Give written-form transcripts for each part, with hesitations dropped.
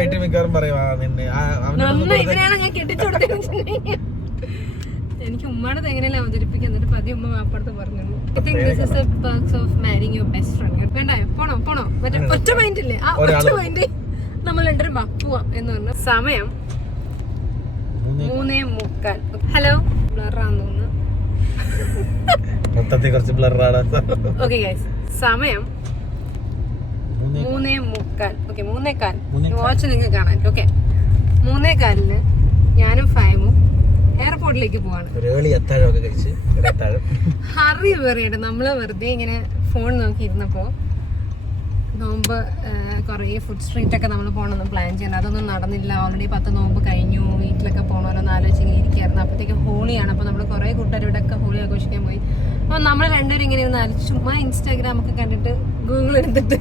വീട്ടിൽ മിക്കവാറും പറയുവാ നിന്നെ എനിക്ക് ഉമ്മാടത് എങ്ങനെയല്ല അവതരിപ്പിക്കുക എന്നിട്ട് പതി ഉമ്മ വാപ്പടുത്ത് പറഞ്ഞു I think this is the perks of marrying your best friend. വേണ്ട പോണോ മറ്റേ ഒറ്റ മൈൻഡ് ഇല്ലേ ആ ഒറ്റ മൈൻഡ് നമ്മൾ രണ്ടും പോവാം എന്ന് പറഞ്ഞു. സമയം 3:45. ഹലോ ബ്ലറാന്ന് തോന്നുന്നു. മൊത്തത്തിൽ കുറച്ച് ബ്ലറാണ്. ഓക്കെ ഗൈസ്, സമയം 3:45. ഓക്കെ 3:15. വാച്ച് നിങ്ങൾക്ക് കാണാൻ. ഓക്കെ 3:15 ഞാനും ഫൈമും എയർപോർട്ടിലേക്ക് പോവാണ്. ഹറി പറയട്ടെ, നമ്മള് വെറുതെ ഇങ്ങനെ ഫോൺ നോക്കിയിരുന്നപ്പോ നോമ്പ് കുറേ ഫുഡ് സ്ട്രീറ്റ് ഒക്കെ നമ്മൾ പോകണമെന്ന് പ്ലാൻ ചെയ്യണം. അതൊന്നും നടന്നില്ല. ഓൾറെഡി 10 നോമ്പ് കഴിഞ്ഞു. വീട്ടിലൊക്കെ പോകണമല്ലോ ആലോചിച്ച് ഇങ്ങനെ ഇരിക്കുകയായിരുന്നു. അപ്പോഴത്തേക്ക് ഹോളിയാണ്. അപ്പോൾ നമ്മൾ കുറേ കൂട്ടുകാർ ഇവിടെ ഒക്കെ ഹോളി ആഘോഷിക്കാൻ പോയി. അപ്പോൾ നമ്മൾ രണ്ടുപേരും ഇങ്ങനെ ഇരുന്ന് ആലോചിച്ച് ചുമ്മാ ഇൻസ്റ്റാഗ്രാം ഒക്കെ കണ്ടിട്ട് ഗൂഗിൾ എടുത്തിട്ട്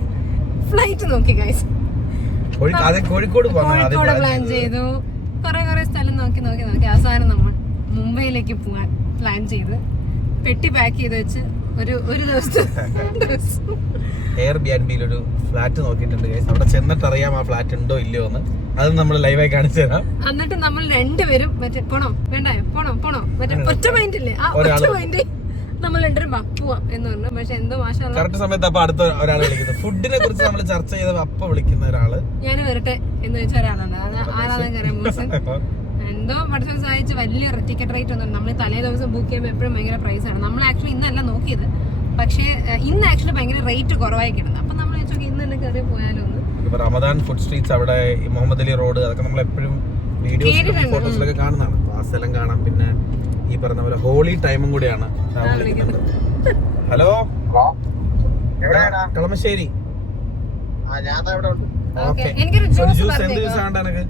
ഫ്ലൈറ്റ് നോക്കി ഗൈസ്. കോഴിക്കോട് പ്ലാൻ ചെയ്തു. കുറേ സ്ഥലം നോക്കി അവസാനം നമ്മൾ മുംബൈയിലേക്ക് പോകാൻ പ്ലാൻ ചെയ്ത് പെട്ടി പാക്ക് ചെയ്ത് വെച്ച് ഒരു ദിവസം എയർ ബിആൻബിയിൽ ഒരു ഫ്ലാറ്റ് നോക്കിയിട്ടുണ്ട്. അവിടെ ചെന്നിട്ട് അറിയാം ആ ഫ്ലാറ്റ് ഉണ്ടോ ഇല്ലയോ എന്ന്. അത് നമ്മൾ ലൈവായി കാണിച്ചു തരാം. എന്നിട്ട് നമ്മൾ രണ്ടുപേരും മറ്റേ പോണോ മറ്റേ ഒറ്റ മൈൻഡ് ഇല്ലേ ആ ഒറ്റ മൈൻഡ് നമ്മൾ രണ്ടുപേരും പോവാം എന്ന് പറഞ്ഞു. പക്ഷെ എന്തോ മാഷാഅല്ലാഹ് കറക്റ്റ് സമയത്ത് അപ്പൊ അടുത്ത ഒരാൾ വിളിക്കുന്നു. ഫുഡിനെ കുറിച്ച് നമ്മൾ ചർച്ച ചെയ്ത അപ്പൊ വിളിക്കുന്ന ഒരാള് ഞാൻ വരട്ടെ എന്ന് വെച്ച ഒരാളുണ്ട്. എന്തോ പഠിച്ച സഹായിച്ച് വലിയ ടിക്കറ്റ് റേറ്റ് ഒന്നും നമ്മൾ തലേ ദിവസം ബുക്ക് ചെയ്യുമ്പോൾ എപ്പോഴും ഭയങ്കര പ്രൈസ് ആണ്. നമ്മൾ ആക്ച്വലി ഇന്നല്ല നോക്കിയത്, പക്ഷേ ഇന്ന് ആക്ച്വലി ഭയങ്കര റേറ്റ് കുറവായി കിട്ടുന്നത്. അപ്പൊ നമ്മൾ വെച്ചോക്കെ ഇന്ന് തന്നെ കയറി പോയാലോ ഒന്ന്. റമദാൻ ഫുഡ് സ്ട്രീറ്റ്സ് അവിടെ മുഹമ്മദ് അലി റോഡ് അതൊക്കെ നമ്മൾ എപ്പോഴും വീഡിയോസ് ഫോട്ടോസിലൊക്കെ കാണുന്നതാണ്. ആ സ്ഥലം കാണാം. പിന്നെ ഈ പറഞ്ഞ പോലെ ഹോളി ടൈമും കൂടിയാണ്. ഹലോ, കളമശ്ശേരി. എനിക്കൊരു ജ്യൂസ് എന്ത് ജ്യൂസ് ആണ് എനിക്ക്?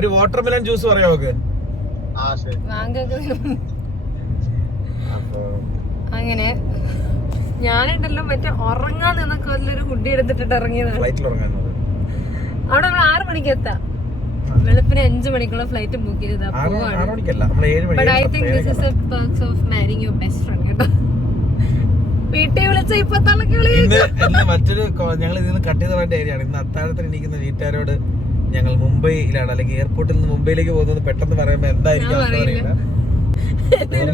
ഒരു വാട്ടർമെലൻ ജ്യൂസ് പറയാം. ഓക്കെ അങ്ങനെ ഞാനുണ്ടല്ലോ മറ്റേ ഉറങ്ങാൻ നിന്നൊക്കെ വലിയൊരു കുട്ടി എടുത്തിട്ട് ഇറങ്ങിയതാണ്. അവിടെ നമ്മൾ 6 മണിക്ക് എത്താം. വെളുപ്പിന് 5 മണിക്കുള്ള ഫ്ലൈറ്റ് ബുക്ക് ചെയ്തതാ. But I think this is the perks of marrying your best friend കേട്ടോ. വീട്ടിൽ വിളിച്ച ഇപ്പൊ തലക്ക് മറ്റൊരു ഞങ്ങൾ ഇതിന് കട്ട് ചെയ്ത വേണ്ട ഏരിയയാണ്. ഇന്ന് അത്താഴത്തിന് ഇരിക്കുന്ന വീട്ടുകാരോട് ഞങ്ങൾ മുംബൈയിലാണ് അല്ലെങ്കിൽ എയർപോർട്ടിൽ നിന്ന് മുംബൈയിലേക്ക് പോകുന്നത് പെട്ടെന്ന് പറയുമ്പോ എന്തായിരിക്കും അറിയില്ല.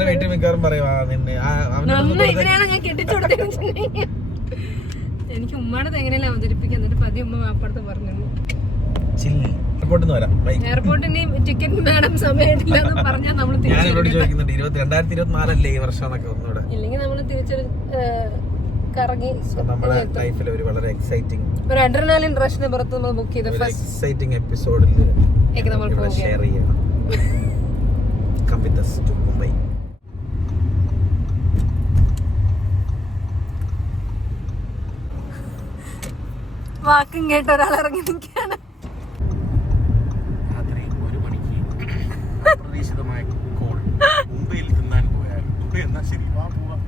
വീട്ടിൽ മിക്കവാറും പറയുവാ നിന്നെ എനിക്ക് ഉമ്മാടത് എങ്ങനെയല്ല അവതരിപ്പിക്കുക എന്നിട്ട് പതി ഉമ്മ വാപ്പടുത്ത് പറഞ്ഞു എയർപോർട്ടിന് ടിക്കറ്റ് മാഡം സമയമായിട്ടില്ല എന്ന് പറഞ്ഞാൽ നമ്മൾ ചോദിക്കുന്നുണ്ട് 2024 ഈ വർഷം എന്നൊക്കെ ഒന്നുകൂടെ ഇല്ലെങ്കിൽ നമ്മൾ തിരിച്ചൊരു കറങ്ങി നമ്മുടെ ലൈഫിൽ ഒരു വളരെ എക്സൈറ്റിംഗ് ഒരു അഡ്രിനാലിൻ റഷിനെ പുറത്ത് നമ്മൾ ബുക്ക് ചെയ്ത ഫസ്റ്റ് എക്സൈറ്റിംഗ് എപ്പിസോഡിൽ നമ്മൾ ഷെയർ ചെയ്യണം. Come with us to Mumbai. വാക്കും കേട്ട ഒരാൾ ഇറങ്ങി നിൽക്കുകയാണ്. രാത്രി 1 മണിക്ക് അപ്രതീക്ഷിതമായ കോൾ മുംബൈയിൽ തിന്നാൻ പോയാൽ എന്നാ ശരി വാ പോവാ.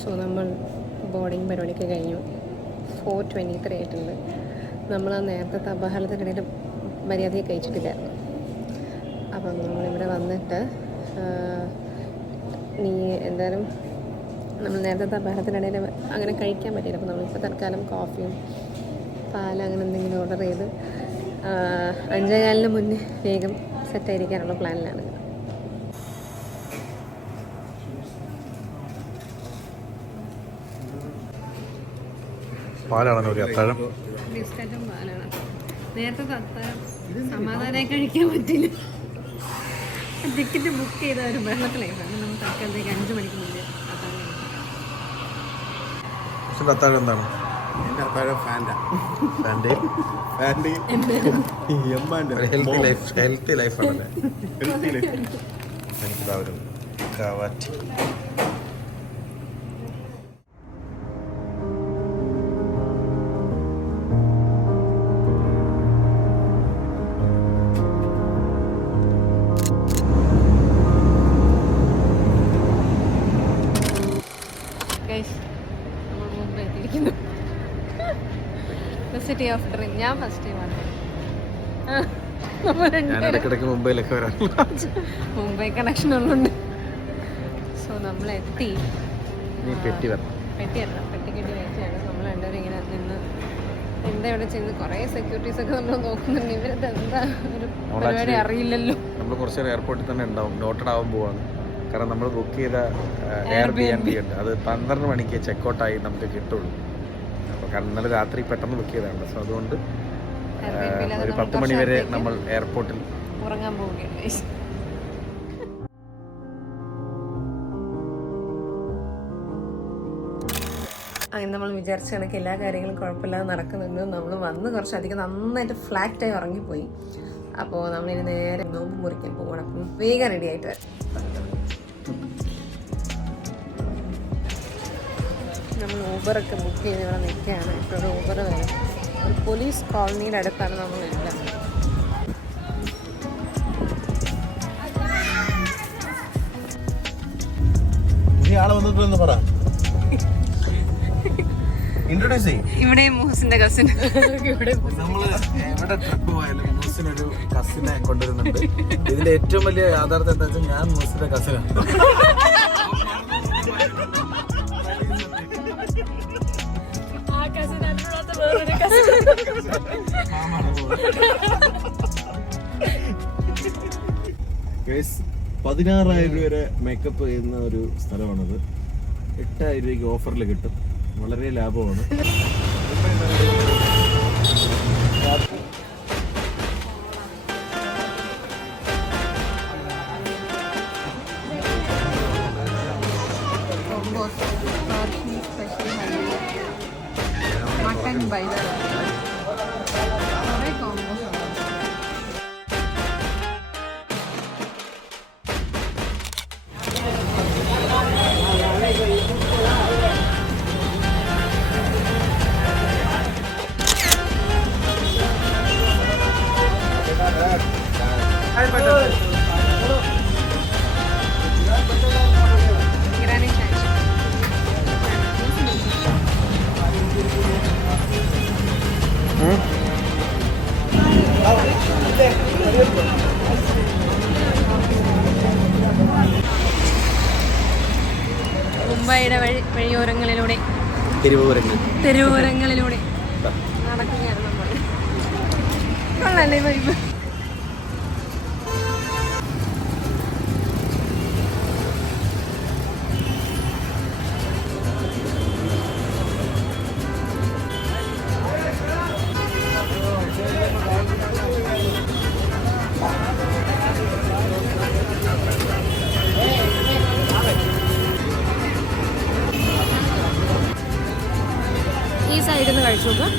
സോ നമ്മൾ ബോർഡിങ് പരിപാടിയൊക്കെ കഴിഞ്ഞു. 4:23 ആയിട്ടുണ്ട്. നമ്മൾ ആ നേരത്തെ അപഹാരത്തിനിടയിൽ മര്യാദയെ കഴിച്ചിട്ടില്ലായിരുന്നു. അപ്പം നമ്മളിവിടെ വന്നിട്ട് എന്തായാലും നമ്മൾ നേരത്തെ അപഹാരത്തിനിടയിൽ അങ്ങനെ കഴിക്കാൻ പറ്റിയില്ല. അപ്പോൾ നമ്മളിപ്പോൾ തൽക്കാലം കോഫിയും പാൽ അങ്ങനെ എന്തെങ്കിലും ഓർഡർ ചെയ്ത് 5:15 മുന്നേ വേഗം സെറ്റായിരിക്കാനുള്ള പ്ലാനിലാണ്. പാലാണല്ലോ ഒരു അത്താഴം. ബിസ്ക്കറ്റും പാലാണ്. നേരത്തെ അത്താഴം സമാധാനമായി കഴിക്കാൻ പറ്റില്ല. ടിക്കറ്റ് ബുക്ക് ചെയ്ത ഒരു ബഹളത്തിലായിരുന്നു. നമ്മൾ തൽക്കാലത്തേക്ക് 5 മണിക്ക് മുന്നേ അത്താഴം എന്താണ്? ഹെൽത്തി ലൈഫാണല്ലേ. എനിക്കിതാ ഒരു കാവാറ്റി. നമ്മൾ മുമ്പ് എത്തിയിരിക്കുന്നു. City of dream. ഞാൻ ഫസ്റ്റ് ടൈം ആണ്. മുംബൈ കണക്ഷൻ ഉള്ളുണ്ട്. സോ നമ്മൾ എത്തി. പെട്ടി കെട്ടി വെച്ചാണ് നമ്മൾ രണ്ടുപേരും ഇങ്ങനെ നിന്ന്. എന്താ ഇവിടെ ചെന്ന് കുറേ സെക്യൂരിറ്റീസ് ഒക്കെ നമ്മൾ നോക്കുന്നുണ്ട്. ഇവരത് എന്താ ഒരു പരിപാടി അറിയില്ലല്ലോ. നമ്മൾ കുറച്ച് നേരം എയർപോർട്ടിൽ തന്നെ ഉണ്ടാവും. നോട്ടഡ് ആവാൻ പോവാണ്. കാരണം നമ്മൾ ബുക്ക് ചെയ്ത Airbnb ഉണ്ട്, അത് 12 മണിക്ക് ചെക്കൗട്ടായി നമുക്ക് കിട്ടുള്ളൂ. അപ്പോൾ കാരണം ഇന്നലെ രാത്രി പെട്ടെന്ന് ബുക്ക് ചെയ്തതാണ്. സോ അതുകൊണ്ട് ഒരു 10 മണി വരെ നമ്മൾ എയർപോർട്ടിൽ ഉറങ്ങാൻ പോവുകയാണ്. അങ്ങനെ നമ്മൾ വിചാരിച്ച കണക്ക് എല്ലാ കാര്യങ്ങളും കുഴപ്പമില്ലാതെ നടക്കുന്നുണ്ട്. നമ്മൾ വന്ന് കുറച്ചധികം നന്നായിട്ട് ഫ്ലാറ്റായി ഉറങ്ങിപ്പോയി. അപ്പോൾ നമ്മളിനി നേരെ നോമ്പ് മുറിക്കാൻ പോകണം. അപ്പം വേഗം റെഡി ആയിട്ട് വരാം. നമ്മൾ ഊബറൊക്കെ ബുക്ക് ചെയ്ത് ഇവിടെ നിൽക്കുകയാണ്. ഇപ്പോൾ ഒരു ഊബർ വരും. ഒരു പോലീസ് കോളനിയുടെ അടുത്താണ് നമ്മളുള്ളത്. ഇവിടെ മുഹസിന്റെ കസിൻ. നമ്മള് എവിടെ ട്രിപ്പ് പോയാലും മുഹസിനൊരു കസിനെ കൊണ്ടുവരുന്നുണ്ട്. ഇതിന്റെ ഏറ്റവും വലിയ യാഥാർത്ഥ്യം എന്താ വെച്ചാൽ ഞാൻ മുഹസിന്റെ കസിനാണ്. ആ കസിൻ 16,000 രൂപ വരെ മേക്കപ്പ് ചെയ്യുന്ന ഒരു സ്ഥലമാണത്. 8,000 രൂപയ്ക്ക് ഓഫറിൽ കിട്ടും. വളരെ ലാഭമാണ്. മട്ടൻ ബൈസ മുംബൈയുടെ വഴിയോരങ്ങളിലൂടെ തെരുവോരങ്ങളിലൂടെ നടക്കുകയാണ് നമ്മൾ. കൊള്ളാല്ലേ വൈബ്. ഈ സൈഡിൽ നിന്ന് കഴിച്ചു നോക്കാം.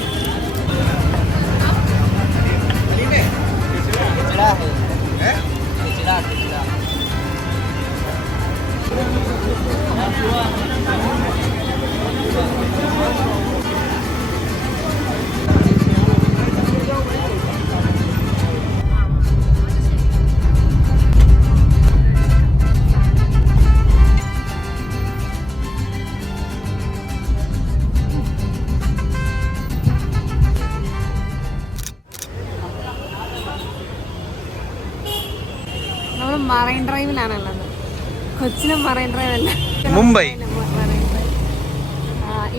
നമ്മൾ മറൈൻ ഡ്രൈവിലാണുള്ളത്. കൊച്ചിനും മറൈൻ ഡ്രൈവ് അല്ല, മുംബൈ.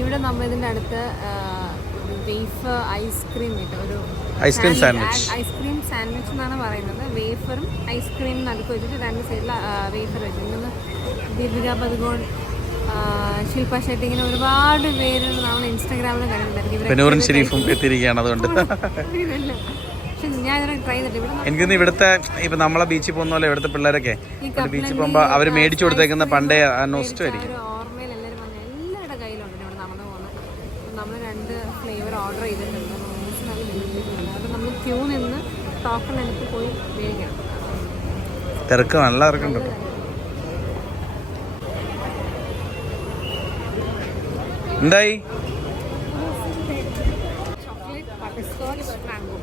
ഇവിടെ നമ്മൾ ഇതിൻ്റെ അടുത്ത് വേഫർ ഐസ്ക്രീം കിട്ടും. ഒരു ഐസ്ക്രീം സാൻഡ്വിച്ച് എന്നാണ് പറയുന്നത്. വേഫറും ഐസ്ക്രീമും നടുക്ക് വെച്ചിട്ട് രണ്ട് സൈഡിൽ വേഫർ വെച്ചിട്ടുണ്ട്. ദീപിക പദുകോൺ, ശില്പ ഷെട്ടി, ഇങ്ങനെ ഒരുപാട് പേര് നമ്മൾ ഇൻസ്റ്റാഗ്രാമിൽ കണ്ടിട്ടുണ്ടായിരിക്കും. എത്തിയിരിക്കുകയാണ്. അതുകൊണ്ട് ഞാൻ ട്രൈ ചെയ്തിട്ട് എനിക്കൊന്ന് ഇവിടുത്തെ ഇപ്പൊ നമ്മളെ ബീച്ചിൽ പോകുന്ന പോലെ ഇവിടുത്തെ പിള്ളേരൊക്കെ ബീച്ചിൽ പോകുമ്പോ അവര് മേടിച്ചു കൊടുത്തേക്കുന്ന പണ്ടേ നോസ്റ്റ് ആയിരിക്കും. ഓർമ്മയിൽ എല്ലാവരും വന്ന് എല്ലാവരുടെ കയ്യിലുണ്ട് ഇവിടെ നടന്നു പോകുന്നത്. നമ്മൾ 2 ഫ്ലേവർ ഓർഡർ ചെയ്തിട്ടുണ്ട്. അത് നമ്മൾ ക്യൂ നിന്ന് ടോക്കൺ എടുത്ത് പോയി വേഗം. തിരക്ക് നല്ല തിരക്കുണ്ട്. എന്തായി? Chocolate butterscotch mango.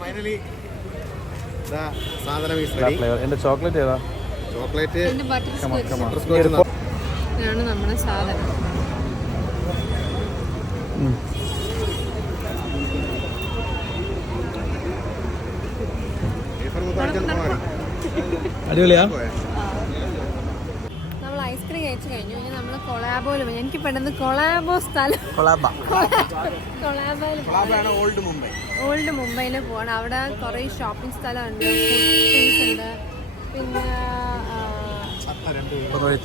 ഫൈനലി സാധനം എന്റെ ചോക്ലേറ്റ് ഏതാ? ചോക്ലേറ്റ് ഇതിന്റെ ബട്ടർ ബട്ടർ സ്കോച്ച് സ്കോച്ച് ഇതാണ് നമ്മുടെ സാധനം. അടിപൊളിയാ. നമ്മൾ ഐസ്ക്രീം കഴിച്ചു കഴിഞ്ഞു. ഇനി നമ്മൾ കൊളാബോയിൽ പോയി. എനിക്ക് പെട്ടെന്ന് കൊളാബോ സ്ഥലം കൊളാബോയിൽ ഓൾഡ് മുംബൈ. ഓൾഡ് മുംബൈയിൽ പോകണം. അവിടെ കുറേ ഷോപ്പിംഗ് സ്ഥലമുണ്ട്, ഫുഡ് സ്പേസ് ഉണ്ട്, പിന്നെ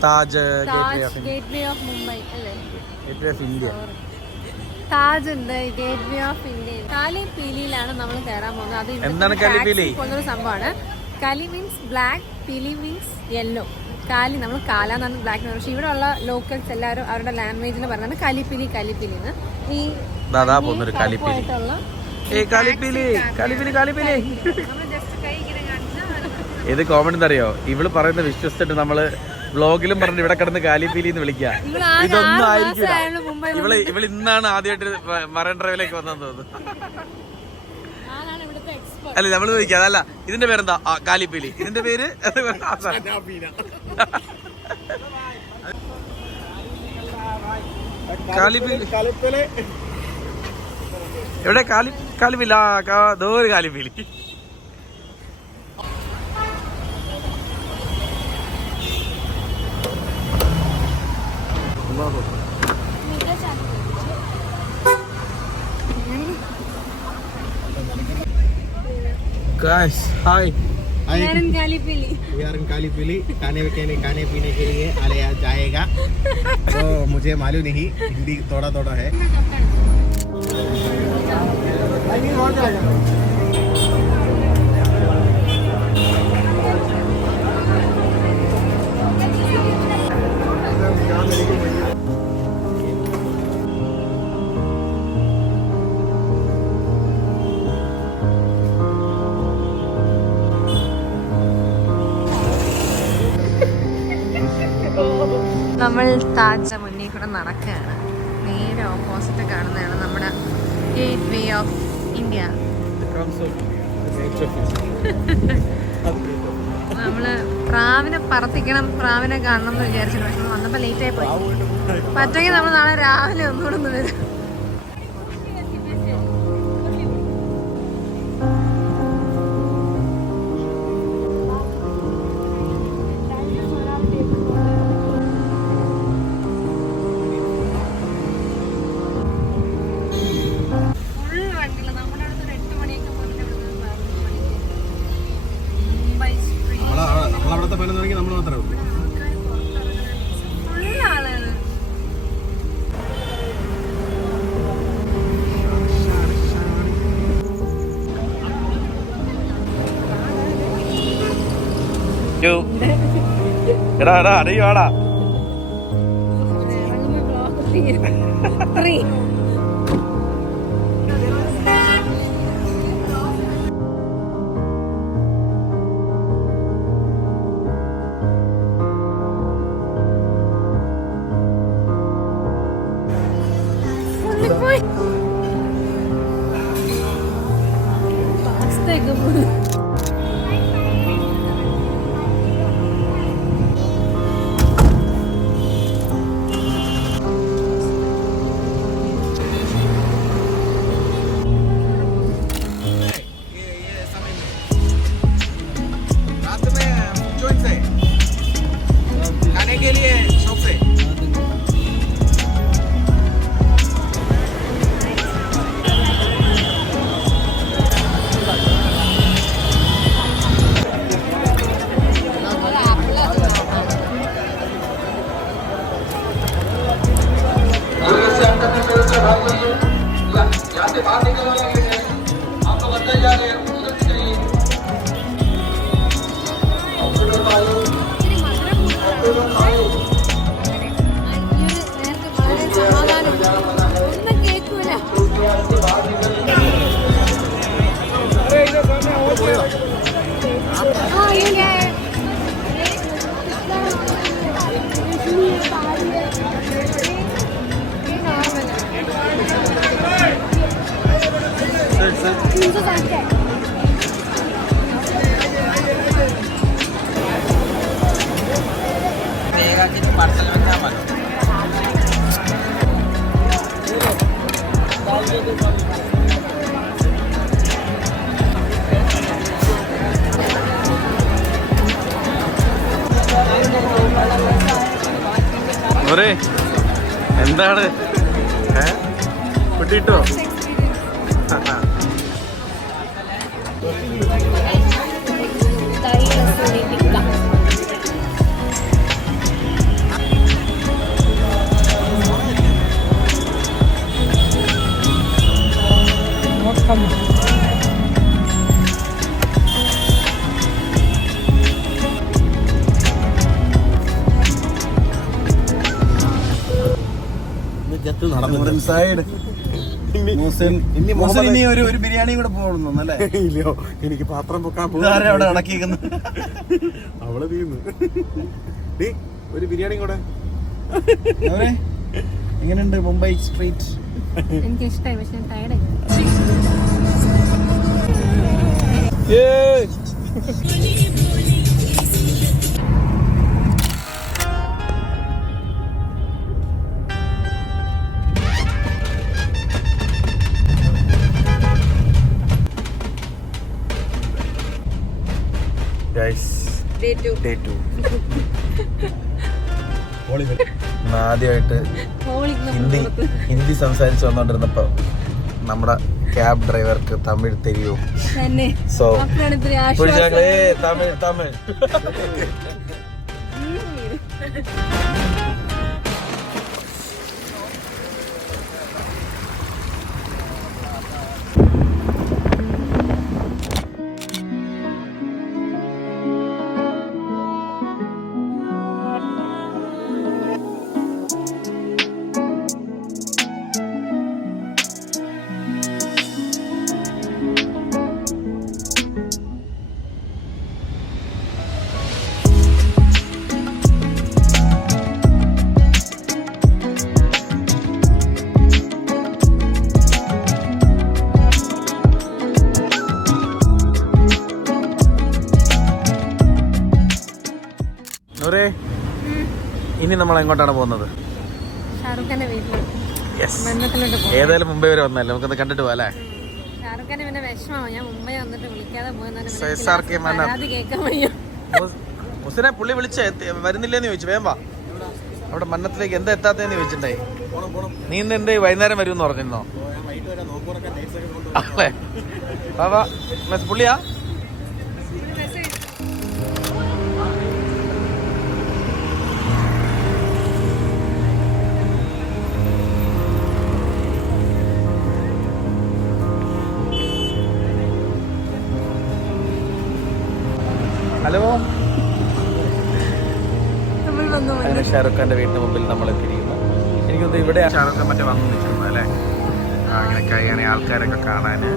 Taj gate way of Mumbai അല്ലേ, ഇന്ത്യ. താജ് ഉണ്ട്, ഗേറ്റ് വേ ഓഫ് ഇന്ത്യ. കാലി പീലിയിലാണ് നമ്മൾ കയറാൻ പോകുന്നത്. അത് എന്താണ് കാലിപ്പീലി? പോകുന്നൊരു സംഭവമാണ്. കാലി മീൻസ് ബ്ലാക്ക്, പീലി മീൻസ് യെല്ലോ. കാലി നമ്മൾ കാല എന്നാണ് ബ്ലാക്ക്, പക്ഷെ ഇവിടെ ഉള്ള ലോക്കൽസ് എല്ലാവരും അവരുടെ ലാംഗ്വേജിൽ പറയുന്നത് കാലിപ്പീലി കാലിപ്പീലി എന്ന്. ഈ ആയിട്ടുള്ള ഏത് കോമഡി അറിയോ? ഇവള് പറയുന്ന വിശ്വസിച്ചിട്ട് നമ്മള് വ്ളോഗിലും പറഞ്ഞിട്ട് ഇവിടെ കിടന്ന് കാലിപ്പീലി എന്ന് വിളിക്കുക. ഇതൊന്നും ആയിരിക്കില്ല. ഇവള് ഇന്നാണ് ആദ്യമായിട്ട് മറൈൻ ഡ്രൈവിലേക്ക് വന്നെന്ന് തോന്നുന്നു. അല്ല നമ്മള് ചോദിക്കുക, അതല്ല ഇതിന്റെ പേരെന്താ? കാലിപ്പീലി. ഇതിന്റെ പേര് കാലിപ്പീലി. എവിടെ കാലിപ്പീലി? ദൂരെ കാലിപ്പീലി. Guys, hi. We are in Kalipili. खाने पीने के लिए आया जाएगा. तो मुझे मालूम नहीं, हिंदी थोड़ा थोड़ा है. നമ്മൾ താജ് മുന്നിൽ കൂടെ നടക്കുകയാണ്. നേരെ ഓപ്പോസിറ്റ് കാണുന്നതാണ് നമ്മുടെ ഗേറ്റ് വേ ഓഫ് ഇന്ത്യ. നമ്മള് പ്രാവിനെ പറത്തിക്കണം, പ്രാവിനെ കാണണം എന്ന് വിചാരിച്ചു. പക്ഷെ വന്നപ്പോൾ ലേറ്റായി പോയി. പറ്റുമെങ്കിൽ നമ്മൾ നാളെ രാവിലെ ഒന്നുകൂടെ ഒന്ന് വരും. നമ്മളവിടുത്തെ പതിനൊന്ന് മണിക്ക് നമ്മൾ മാത്രമേ ഉള്ളൂ. എടാ അറിയോ ആടാ എന്താണ് കിട്ടിട്ടോ? ഇനി ഒരു ബിരിയാണി കൂടെ പോകണം അല്ലേ? ഇല്ലയോ, എനിക്ക് പാത്രം പൊക്കാൻ അവിടെ അടക്കിയിരിക്കുന്നു. അവള് തീർന്നു. ഒരു ബിരിയാണി കൂടെ. എങ്ങനെയുണ്ട് മുംബൈ സ്ട്രീറ്റ്? എനിക്ക് ഇഷ്ടമായി, പക്ഷെ ടയർഡായി. ആദ്യമായിട്ട് ഹിന്ദി സംസാരിച്ച് വന്നോണ്ടിരുന്നപ്പോ നമ്മുടെ ക്യാബ് ഡ്രൈവർക്ക് തമിഴ് തെരിയോ? സോ തമിഴ് തമിഴ് ഇനി നമ്മൾ എങ്ങോട്ടാണ് പോകുന്നത്? ഷാറുഖ് ഖാന്റെ വീട്ടിൽ. ഏതായാലും മുംബൈ വരെ വന്നല്ലേ, നമുക്കൊന്ന് കണ്ടിട്ട് പോകാം അല്ലേ? ഷാറുഖ് ഖാന് പിന്നെ വിഷമമാണ് ഞാൻ മുംബൈ വന്നിട്ട് വിളിക്കാതെ മുസിനെ പുള്ളി വിളിച്ച വരുന്നില്ലെന്ന് ചോദിച്ചു. വേമ്പാ അവിടെ മന്നത്തിലേക്ക് എന്താ എത്താത്തേന്ന് ചോദിച്ചിട്ടുണ്ടായി. നീ ഇന്ന് എന്ത് വൈകുന്നേരം വരുമെന്ന് പറഞ്ഞിരുന്നോ? അല്ലേ ബാബാ പുള്ളിയാ? ഹലോ. അങ്ങനെ ഷാറുഖ് ഖാന്റെ വീടിന് മുമ്പിൽ നമ്മൾ എത്തിയിരിക്കുന്നു. എനിക്കൊന്ന് ഇവിടെ ഷാറുഖ് ഖാൻ മറ്റേ വന്നു നിൽക്കുന്നത് അല്ലേ? അങ്ങനെ കഴിയാനെ ആൾക്കാരൊക്കെ കാണാന്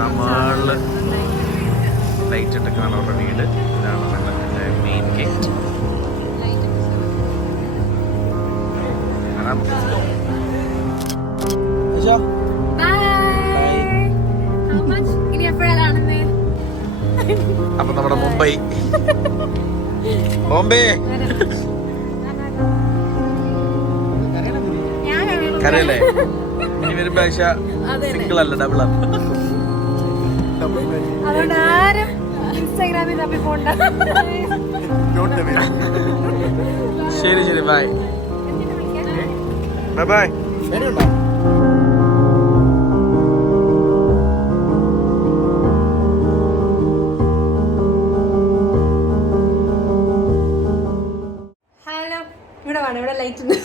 നമ്മള് ലൈറ്റ് ഇട്ടൊക്കെ അവരുടെ വീട്. ഇതാണ് നമ്മുടെ മെയിൻ ഗേറ്റ്. അപ്പൊ നമ്മുടെ മുംബൈ ബോംബെ കരയല്ലേ? ഇനി വരുമ്പോ സിംഗിൾ അല്ല ഡബിളാ. അതുകൊണ്ട് ആരും ഇൻസ്റ്റാഗ്രാമിൽ തപ്പി പോണ്ട. ശരി ശരി ബൈ ബൈ ബൈ. ഇവിടെ ലൈറ്റ് ഉണ്ട്.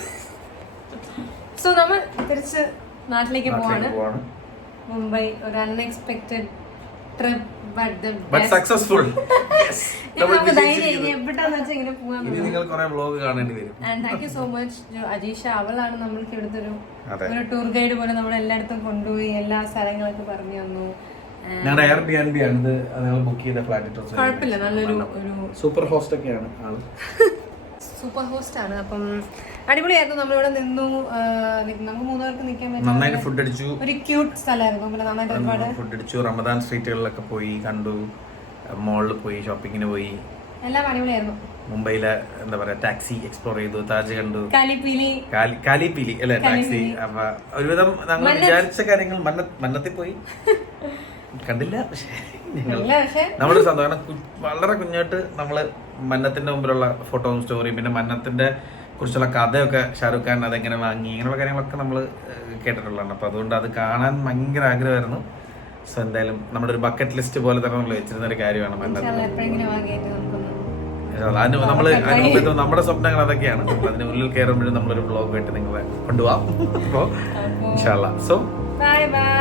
സോ നമ്മൾ തിരിച്ച് നാട്ടിലേക്ക് പോവാണ്. മുംബൈ ഒരു unexpected trip but successful. Thank you so much Ajeesha. അവളാണ് നമ്മൾക്ക് ഇവിടുത്തെ ഒരു ടൂർ ഗൈഡ് പോലെ നമ്മളെല്ലായിടത്തും കൊണ്ടുപോയി എല്ലാ സ്ഥലങ്ങളൊക്കെ പറഞ്ഞു തന്നു. ബുക്ക് ചെയ്ത ഫ്ലാറ്റ് കുഴപ്പമില്ല, നല്ലൊരു സൂപ്പർ ഹോസ്റ്റ് ഒക്കെയാണ് ആള്. സൂപ്പർ ഹോസ്റ്റ് ആണ്. അപ്പം അടിപൊളിയായിരുന്നു. നമ്മളിവിടെ നിന്നു. നമുക്ക് 3 പേർക്ക് നിൽക്കാൻ നന്നായിട്ട് ഫുഡ് അടിച്ചു. ഒരു ക്യൂട്ട് സ്ഥലമായിരുന്നു. പിന്നെ നന്നായിട്ട് ഒരുപാട് ഫുഡ് അടിച്ചു. റമദാൻ സ്ട്രീറ്റുകളിലൊക്കെ പോയി കണ്ടു. മോളിൽ പോയി ഷോപ്പിങ്ങിന് പോയി. എല്ലാം അടിപൊളിയായിരുന്നു. മുംബൈയിലെ എന്താ പറയാ ടാക്സി എക്സ്പ്ലോർ ചെയ്തു. താജ് കണ്ടു. കാലിപ്പീലി അല്ലെ ടാക്സി. അപ്പൊ ഒരുവിധം ഞങ്ങൾ വിചാരിച്ച കാര്യങ്ങൾ മന്നത്തിൽ പോയി കണ്ടില്ല. പക്ഷേ നമ്മളൊരു സന്തോഷം. കാരണം വളരെ കുഞ്ഞായിട്ട് നമ്മള് മന്നത്തിന്റെ മുമ്പിലുള്ള ഫോട്ടോയും സ്റ്റോറിയും പിന്നെ മന്നത്തിന്റെ കുറിച്ചുള്ള കഥയൊക്കെ ഷാരൂഖ് ഖാൻ അതെങ്ങനെ വാങ്ങി ഇങ്ങനെയുള്ള കാര്യങ്ങളൊക്കെ നമ്മൾ കേട്ടിട്ടുള്ളതാണ്. അപ്പൊ അതുകൊണ്ട് അത് കാണാൻ ഭയങ്കര ആഗ്രഹമായിരുന്നു. സോ എന്തായാലും നമ്മുടെ ഒരു ബക്കറ്റ് ലിസ്റ്റ് പോലെ തന്നെ നമ്മൾ വെച്ചിരുന്ന ഒരു കാര്യമാണ് മന്നത്തിൽ. അതിന് നമ്മള് നമ്മുടെ സ്വപ്നങ്ങൾ അതൊക്കെയാണ്. അതിന് ഉള്ളിൽ കയറുമ്പോഴും നമ്മളൊരു വ്ളോഗ് ആയിട്ട് നിങ്ങളെ കൊണ്ടുപോവാം. അപ്പോ ഇൻഷാ അല്ലാ. So bye bye.